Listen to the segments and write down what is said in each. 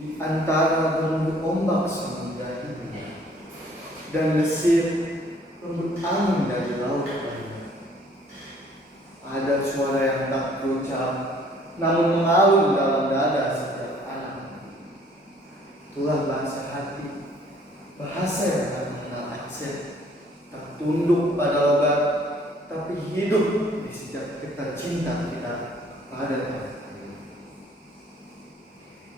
di antara gerundu ombak samudra ini dan desir rembut angin dari laut lainnya. Ada suara yang tak terucap, namun mengalun dalam dada setiap anak. Itulah bahasa hati, bahasa yang tak mengenal aksen, tak tunduk pada logat, tapi hidup di setiap kita cinta kita pada Tuhan.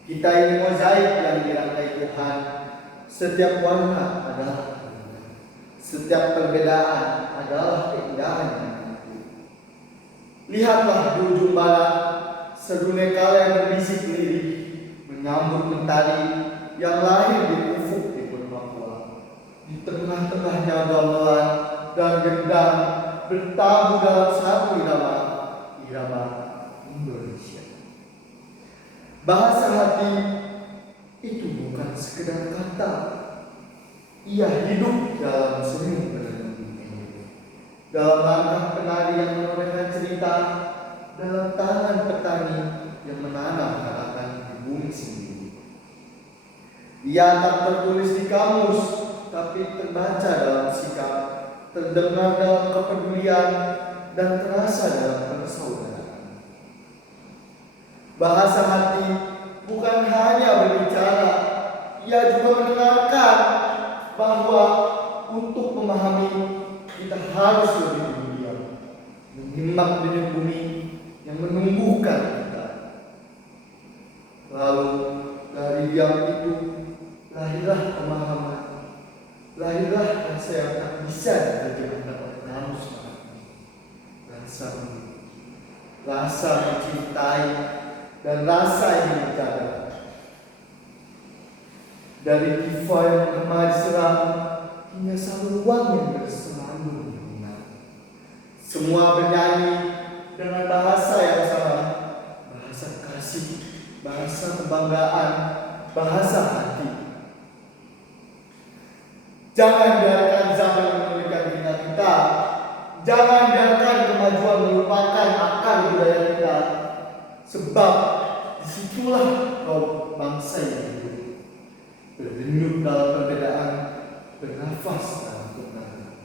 Kita ini mozaik yang dirangkai Tuhan. Setiap warna adalah Tuhan. Setiap perbedaan adalah keindahan yang menyatu. Lihatlah di ujung barat, sedune kala yang berbisik lirik, menyambut mentari yang lahir di ufuk timur Papua. Di tengah-tengahnya gamelan dan gendang bertabuh dalam satu irama Indonesia. Bahasa hati itu bukan sekedar kata. Ia hidup dalam senyum perenung ini, dalam langkah penari yang menorehkan cerita, dalam tangan petani yang menanam harapan di bumi sendiri. Ia tak tertulis di kamus, tapi terbaca dalam sikap, terdengar dalam kepedulian, dan terasa dalam persaudaraan. Bahasa hati bukan hanya berbicara, ia juga mendengarkan, bahwa untuk memahami kita harus lebih diam, menyimak denyut bumi yang menumbuhkan kita. Lalu dari diam itu lahirlah pemahaman, lahirlah rasa yang tak bisa diterjemahkan oleh kamus, rasa mencintai, dan rasa ingin berjaga. Dari diva yang menggema diserang hingga saluang yang berselambung mengingat. Semua bernyanyi dengan bahasa yang sama, bahasa kasih, bahasa kebanggaan, bahasa hati. Jangan biarkan zaman menemukan kita. Jangan biarkan kemajuan melupakan akar budaya kita. Sebab disitulah kaum bangsa yang hidup, berdenyut dalam perbedaan, bernafas dalam kebenaran.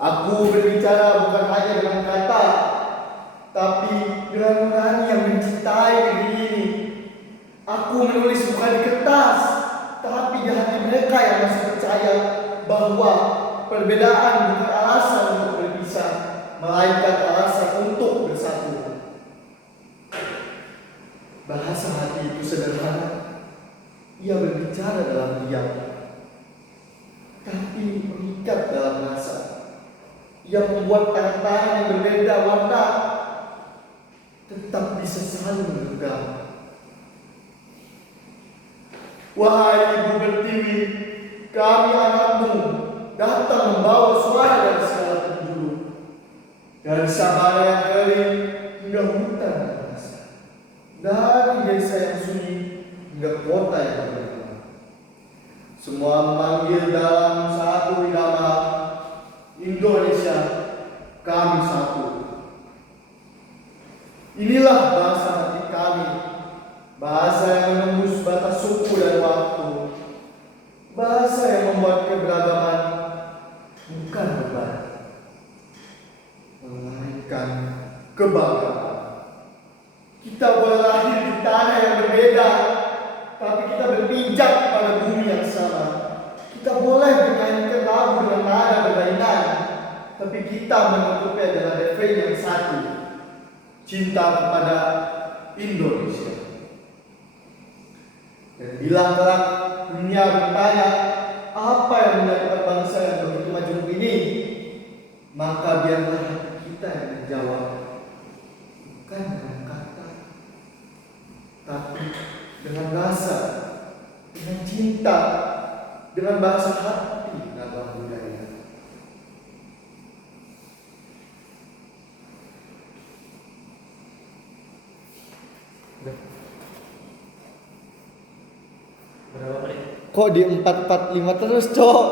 Aku berbicara bukan hanya dengan kata, tapi dengan nurani yang mencintai negeri ini. Aku menulis bukan di kertas, tapi di hati mereka yang masih percaya bahwa perbedaan bukan alasan untuk berpisah, melainkan alasan untuk bersatu. Bahasa hati itu sederhana. Ia berbicara dalam diam, tapi mengikat dalam rasa. Ia membuat tangan-tangan yang berbeda warna tetap bisa selalu menggenggam. Wahai Ibu Pertiwi, kami anakmu datang membawa suara dari segala penjuru, dari sabana yang kering hingga hutan yang basah, dari desa yang sunyi hingga kota yang bergema. Semua memanggil dalam satu irama, Indonesia, kami satu. Inilah bahasa hati kami, bahasa yang menembus batas suku dan waktu, bahasa yang membuat keberagaman bukan beban, melainkan kebanggaan. Kita boleh lahir di tanah yang berbeda, tapi kita berpijak pada bumi yang sama. Kita boleh menyanyikan lagu dengan nada berlainan, tapi kita menutupnya dengan refrain yang satu, cinta kepada Indonesia. Dan bila kelak dunia bertanya apa yang menjadikan bangsa yang begitu majemuk ini, maka biarlah hati kita yang menjawab, bukan dengan kata, tapi dengan rasa, dengan cinta, dengan bahasa hati nabang budaya. Berapa menit? Kok di 445 terus, Cok?